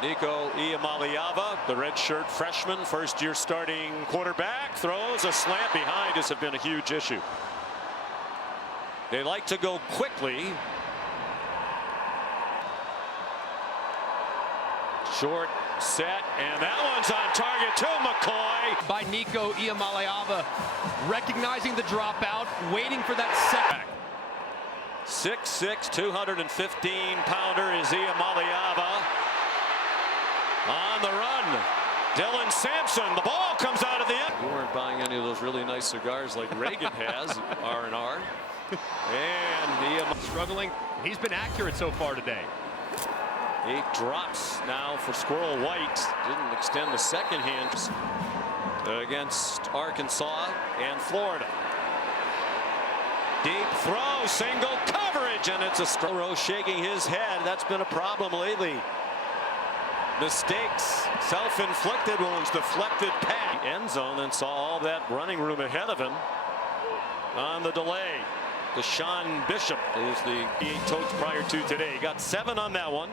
Nico Iamaleava, the redshirt freshman, first-year starting quarterback, throws a slant behind us have been a huge issue. They like to go quickly. Short set, and that one's on target to McCoy. By Nico Iamaleava, recognizing the dropout, waiting for that setback. 6'6", 215-pounder is Iamaleava. On the run, Dylan Sampson. The ball comes out of the end. You weren't buying any of those really nice cigars like Reagan has, R&R. And struggling. He's been accurate so far today. 8 drops now for Squirrel White. Didn't extend the second hand against Arkansas and Florida. Deep throw, single coverage, and it's a Squirrel shaking his head. That's been a problem lately. Mistakes, self-inflicted wounds, deflected pass. End zone, and saw all that running room ahead of him on the delay. DaShawn Bishop is the 8 totes prior to today. Got 7 on that one.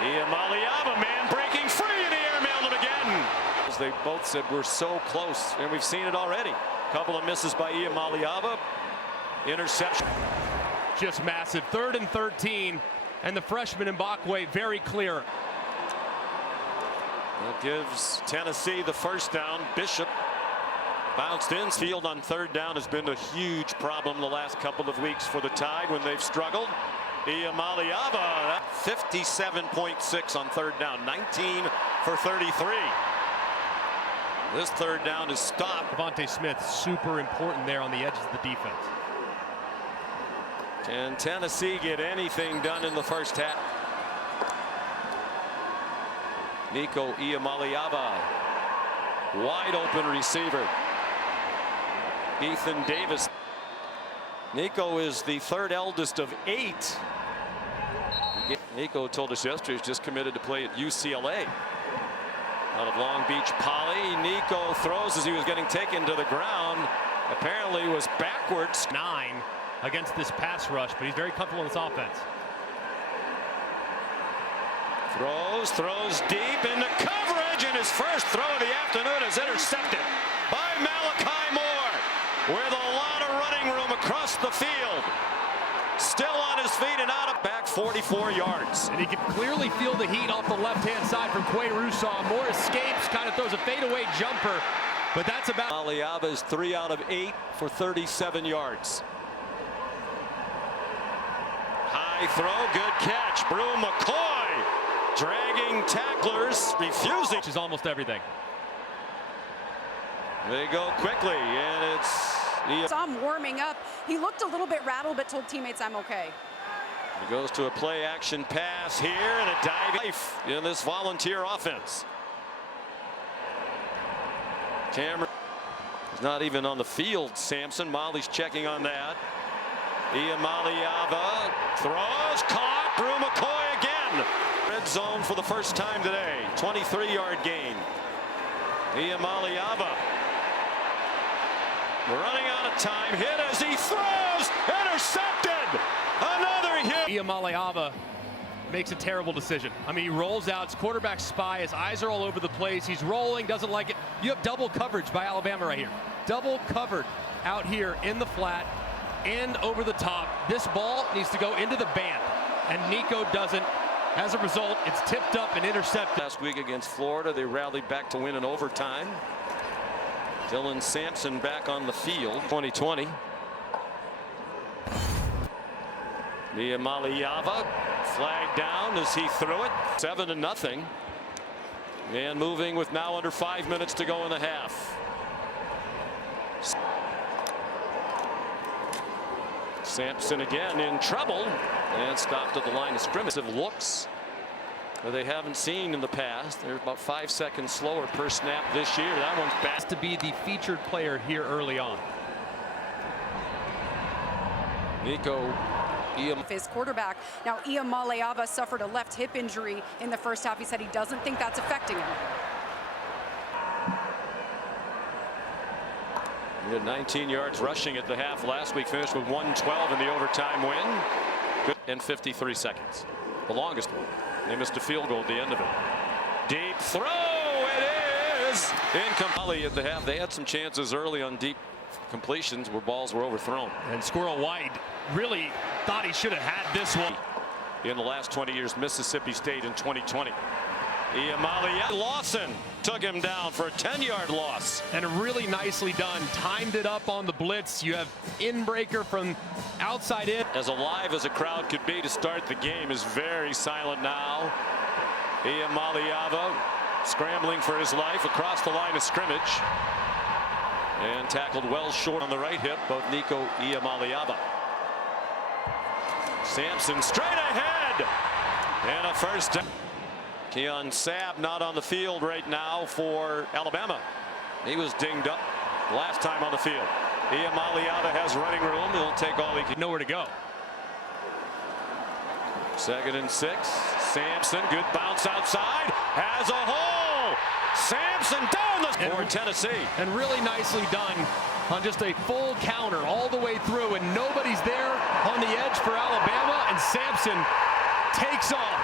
Iamaleava, man breaking free in the air, mailed him again. As they both said, we're so close, and we've seen it already. Couple of misses by Iamaleava. Interception. Just massive. 3rd and 13, and the freshman Mbakwe very clear. That gives Tennessee the first down. Bishop bounced in. Field on 3rd down has been a huge problem the last couple of weeks for the Tide when they've struggled. Iamaleava, 57.6 on 3rd down, 19 for 33. This 3rd down is stopped. DeVonta Smith, super important there on the edges of the defense. Can Tennessee get anything done in the first half? Nico Iamaleava, wide open receiver. Ethan Davis. Nico is the 3rd eldest of 8. Nico told us yesterday he's just committed to play at UCLA. Out of Long Beach Poly, Nico throws as he was getting taken to the ground. Apparently was backwards. 9 against this pass rush, but he's very comfortable in this offense. Throws deep into coverage, and his first throw of the afternoon is intercepted by Malachi Moore with a lot of running room across the field. Still on his feet and out of back 44 yards. And he can clearly feel the heat off the left-hand side from Quay Russaw. Moore escapes, kind of throws a fadeaway jumper, but that's about. Iamaleava is 3 out of 8 for 37 yards. High throw, good catch. Bru McCoy dragging tacklers, refusing. Which is almost everything. They go quickly, and it's. Saw him warming up. He looked a little bit rattled, but told teammates, I'm okay. He goes to a play action pass here and a dive life in this Volunteer offense. Cameron is not even on the field. Sampson, Molly's checking on that. Iamaleava throws, caught. Bru McCoy again. Red zone for the first time today. 23-yard gain. Iamaleava running out of time. Hit as he throws. Intercepted. Another hit. Iamaleava makes a terrible decision. I mean, he rolls out. His quarterback spy. His eyes are all over the place. He's rolling. Doesn't like it. You have double coverage by Alabama right here. Double covered out here in the flat and over the top. This ball needs to go into the band, and Nico doesn't. As a result, it's tipped up and intercepted. Last week against Florida, they rallied back to win in overtime. Dylan Sampson back on the field. 2020. Iamaleava flagged down as he threw it. 7-0. And moving with now under 5 minutes to go in the half. Sampson again in trouble and stopped at the line of scrimmage. Looks that they haven't seen in the past. They're about 5 seconds slower per snap this year. That one's back to be the featured player here early on. Nico his quarterback. Now Iamaleava suffered a left hip injury in the first half. He said he doesn't think that's affecting him. He had 19 yards rushing at the half last week. Finished with 112 in the overtime win. And 53 seconds. the longest one. They missed a field goal at the end of it. Deep throw, it is incomplete at the half. They had some chances early on deep completions where balls were overthrown. And Squirrel White really thought he should have had this one. In the last 20 years, Mississippi State in 2020. Lawson took him down for a 10-yard loss. And really nicely done. Timed it up on the blitz. You have in-breaker from outside in. As alive as a crowd could be to start the game is very silent now. Iamaleava scrambling for his life across the line of scrimmage. And tackled well short on the right hip of Nico Iamaleava. Sampson straight ahead. And a first down. Keon Sabb not on the field right now for Alabama. He was dinged up last time on the field. Iamaleava has running room. He'll take all he can. Nowhere to go. 2nd and 6. Sampson, good bounce outside. Has a hole. Sampson down the for Tennessee. And really nicely done on just a full counter all the way through. And nobody's there on the edge for Alabama. And Sampson takes off.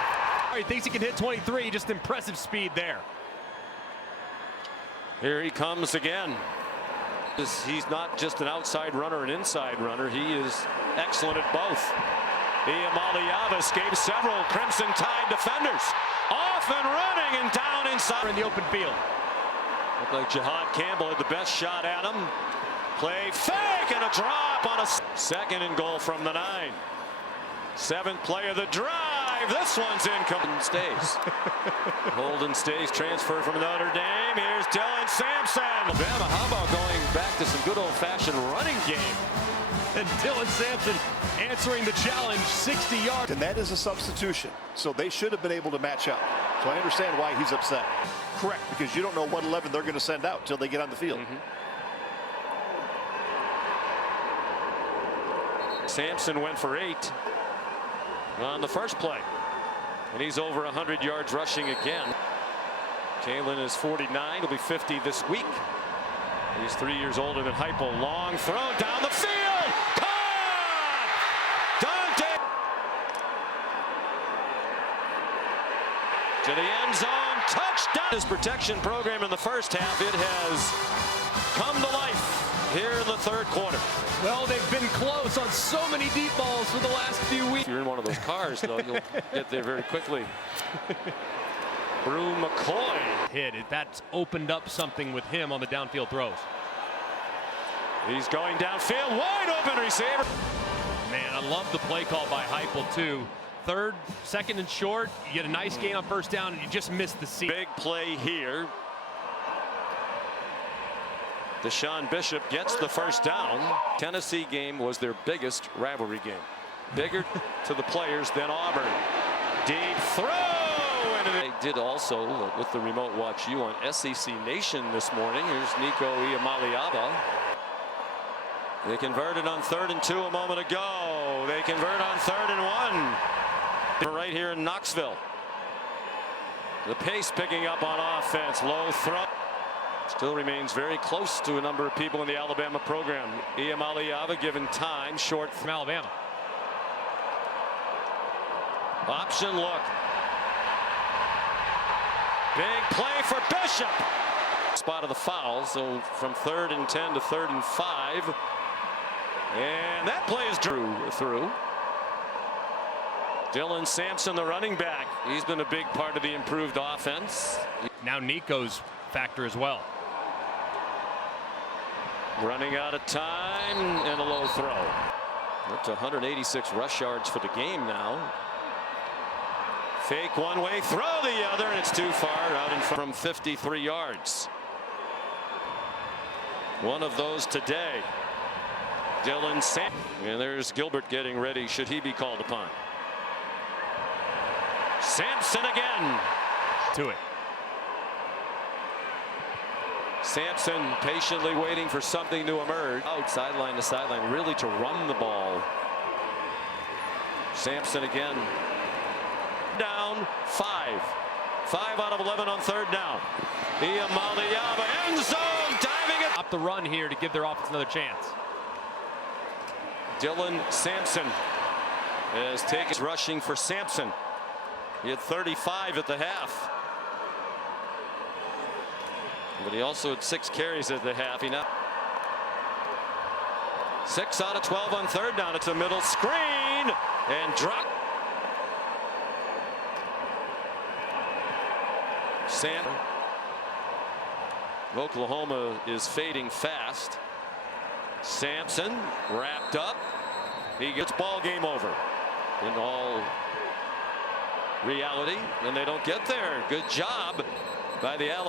He thinks he can hit 23. Just impressive speed there. Here he comes again. He's not just an outside runner, an inside runner. He is excellent at both. Iamaleava escapes several Crimson Tide defenders. Off and running and down inside in the open field. Looked like Jihaad Campbell had the best shot at him. Play fake and a drop on a 2nd and goal from the 9. 7th play of the drive. This one's incomplete. Stays. Holden stays. Transfer from Notre Dame. Here's Dylan Sampson. Alabama, how about going back to some good old-fashioned running game? And Dylan Sampson answering the challenge, 60 yards. And that is a substitution, so they should have been able to match up. So I understand why he's upset. Correct, because you don't know what 11 they're going to send out till they get on the field. Sampson went for 8 on the first play. And he's over 100 yards rushing again. Kalen is 49. He'll be 50 this week. He's 3 years older than Heupel. Long throw down the field. Caught! Deontae to the end zone. Touchdown. His protection program in the first half. It has come to life here in the 3rd quarter. Well, they've been close on so many deep balls for the last few weeks. If you're in one of those cars, though, you'll get there very quickly. Bru McCoy. That's opened up something with him on the downfield throws. He's going downfield. Wide open receiver. Man, I love the play call by Heupel, too. 3rd, 2nd and short. You get a nice gain on first down, and you just miss the seat. Big play here. Deshaun Bishop gets the first down. Tennessee game was their biggest rivalry game. Bigger to the players than Auburn. Deep throw. And they did also with the Remote Watch U on SEC Nation this morning. Here's Nico Iamaleava. They converted on 3rd and 2 a moment ago. They convert on 3rd and 1. Right here in Knoxville. The pace picking up on offense. Low throw. Still remains very close to a number of people in the Alabama program. Iamaleava given time, short from Alabama. Option look. Big play for Bishop. Spot of the foul, so from 3rd and 10 to 3rd and 5. And that play is through. Dylan Sampson, the running back. He's been a big part of the improved offense. Now Nico's factor as well. Running out of time and a low throw. Up to 186 rush yards for the game now. Fake one way, throw the other, and it's too far out in front from 53 yards. One of those today. Dylan Sampson. And there's Gilbert getting ready should he be called upon. Sampson again. To it. Sampson patiently waiting for something to emerge. Out sideline to sideline, really to run the ball. Sampson again. Down 5. 5 out of 11 on 3rd down. Iamaleava end zone diving it. Up the run here to give their offense another chance. Dylan Sampson is taking rushing for Sampson. He had 35 at the half. But he also had 6 carries at the half. He now 6 out of 12 on third down. It's a middle screen and drop. Sam. Oklahoma is fading fast. Sampson wrapped up. He gets ball game over. In all reality, and they don't get there. Good job by the Alabama.